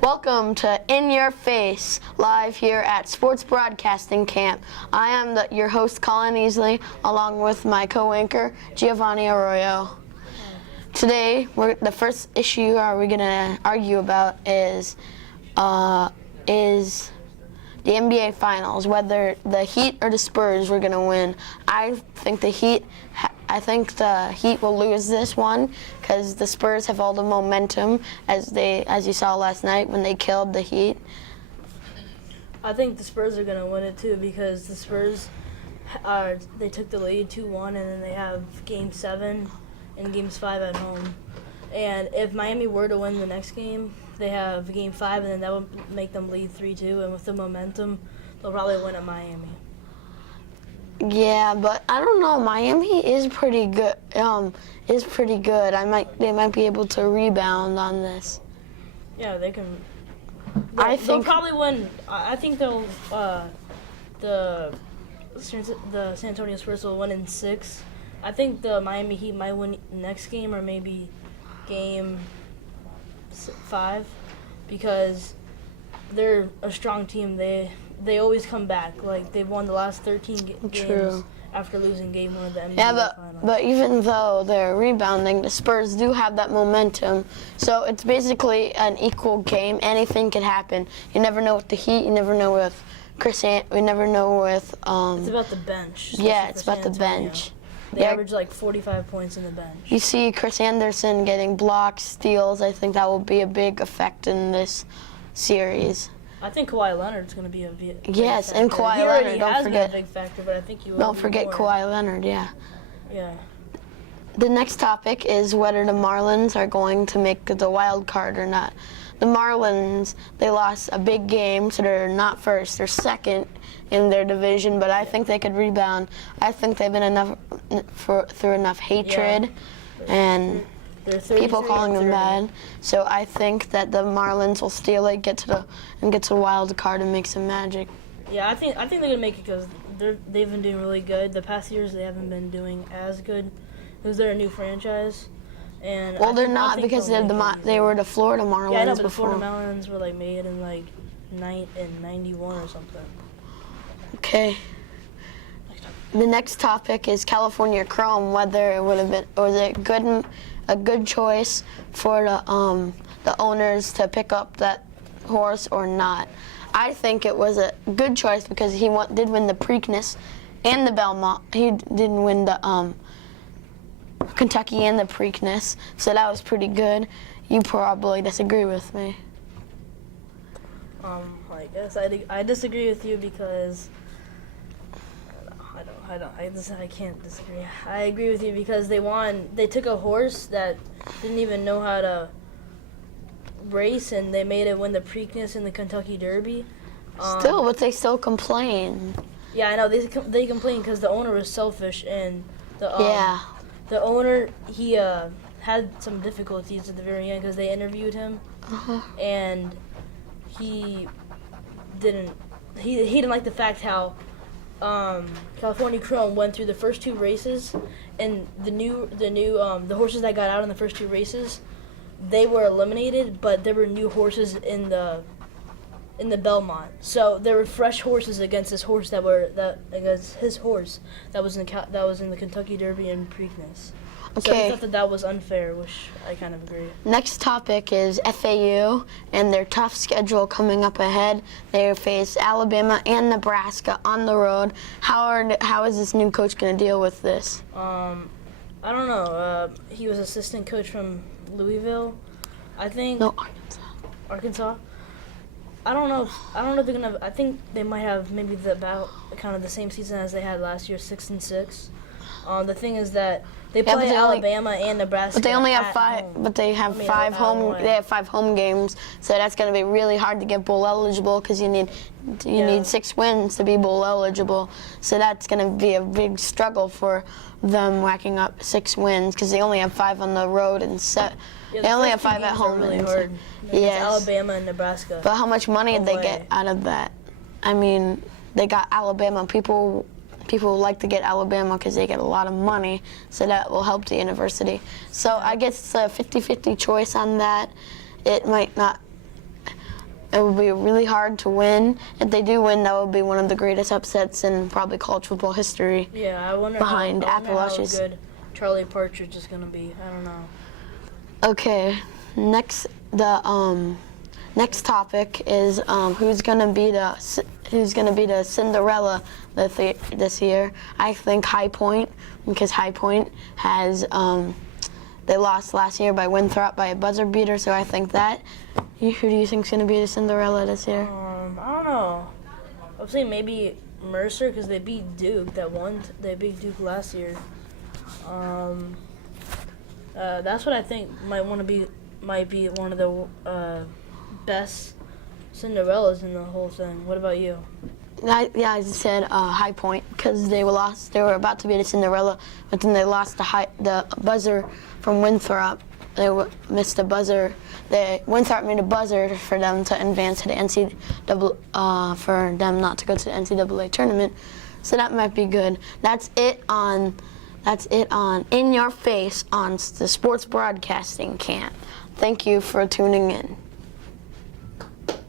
Welcome to In Your Face, live here at Sports Broadcasting Camp. I am your host, Collin along with my co-anchor, Giovanni Arroyo. Today, the first issue we're going to argue about is the NBA Finals, whether the Heat or the Spurs were going to win. I think the Heat will lose this one because the Spurs have all the momentum, as you saw last night when they killed the Heat. I think the Spurs are going to win it too because the Spurs they took the lead 2-1 and then they have Game 7 and Games 5 at home. And if Miami were to win the next game, they have Game 5 and then that would make them lead 3-2. And with the momentum, they'll probably win at Miami. Yeah, but I don't know. Miami is pretty good. They might be able to rebound on this. Yeah, they can. They'll probably win. I think they'll. The San Antonio Spurs will win in 6. I think the Miami Heat might win next game or maybe Game 5 because they're a strong team. They always come back. Like, they've won the last 13 games after losing Game 1 of the NBA Finals. But even though they're rebounding, the Spurs do have that momentum. So it's basically an equal game. Anything could happen. You never know with the Heat. You never know with we never know with... it's about the bench. Yeah, it's about the bench. They average like 45 points in the bench. You see Chris Anderson getting blocks, steals. I think that will be a big effect in this series. I think Kawhi Leonard's going to be a big Yes, factor. And Kawhi Leonard, don't forget. Been a big factor, but I think you don't forget Kawhi Leonard, yeah. Yeah. The next topic is whether the Marlins are going to make the wild card or not. The Marlins, they lost a big game, so they're not first. They're second in their division, but I think they could rebound. I think they've been through enough hatred and people calling them bad. So I think that the Marlins will steal it, get to the wild card and make some magic. Yeah, I think they're gonna make it because they've been doing really good. The past years they haven't been doing as good because they're a new franchise. And they're not because they were the Florida Marlins. Yeah, I know, but before. The Florida Marlins were made in 91 or something. Okay. The next topic is California Chrome. Whether it was a good choice for the owners to pick up that horse or not. I think it was a good choice because he did win the Preakness and the Belmont. He didn't win the Kentucky and the Preakness, so that was pretty good. You probably disagree with me. I guess I disagree with you because I can't disagree. I agree with you because they took a horse that didn't even know how to race and they made it win the Preakness and the Kentucky Derby. But they still complain. Yeah, I know they complain because the owner was selfish and the owner he had some difficulties at the very end because they interviewed him and he didn't like the fact how California Chrome went through the first 2 races, and the horses that got out in the first 2 races, they were eliminated, but there were new horses in the Belmont. So there were fresh horses against his horse that was in the Kentucky Derby and Preakness. Okay. So I thought that was unfair, which I kind of agree. Next topic is FAU and their tough schedule coming up ahead. They face Alabama and Nebraska on the road. How is this new coach going to deal with this? I don't know. He was assistant coach from Louisville, I think. No, Arkansas. I don't know if they're gonna. I think they might have maybe about kind of the same season as they had last year, 6-6. The thing is that they play Alabama and Nebraska. But they only have 5. Home. But they have 5 home. They have 5 home games, so that's going to be really hard to get bowl eligible because you need 6 wins to be bowl eligible. So that's going to be a big struggle for them racking up 6 wins because they only have 5 on the road and they only have 5 at home. Really hard. Yes. Alabama and Nebraska. But how much money did they get out of that? I mean, they got Alabama. People like to get Alabama because they get a lot of money, so that will help the university. So I guess it's a 50-50 choice on that. It might not it would be really hard to win. If they do win, that would be one of the greatest upsets in probably college football history. Yeah, I wonder behind how Appalachia's. good Charlie Partridge is gonna be. I don't know. Okay, next topic is who's gonna be the Cinderella this year. I think High Point, because High Point has they lost last year by Winthrop by a buzzer beater, so I think that. Who do you think's gonna be the Cinderella this year? I don't know. I would say maybe Mercer, because they beat Duke. They beat Duke last year. That's what I think might be one of the best Cinderellas in the whole thing. What about you? I said High Point, because they were about to be the Cinderella, but then they lost the buzzer from Winthrop. They missed the buzzer. Winthrop made a buzzer for them to advance to the for them not to go to the NCAA tournament. So that might be good. That's it on In Your Face on the Sports Broadcasting Camp. Thank you for tuning in.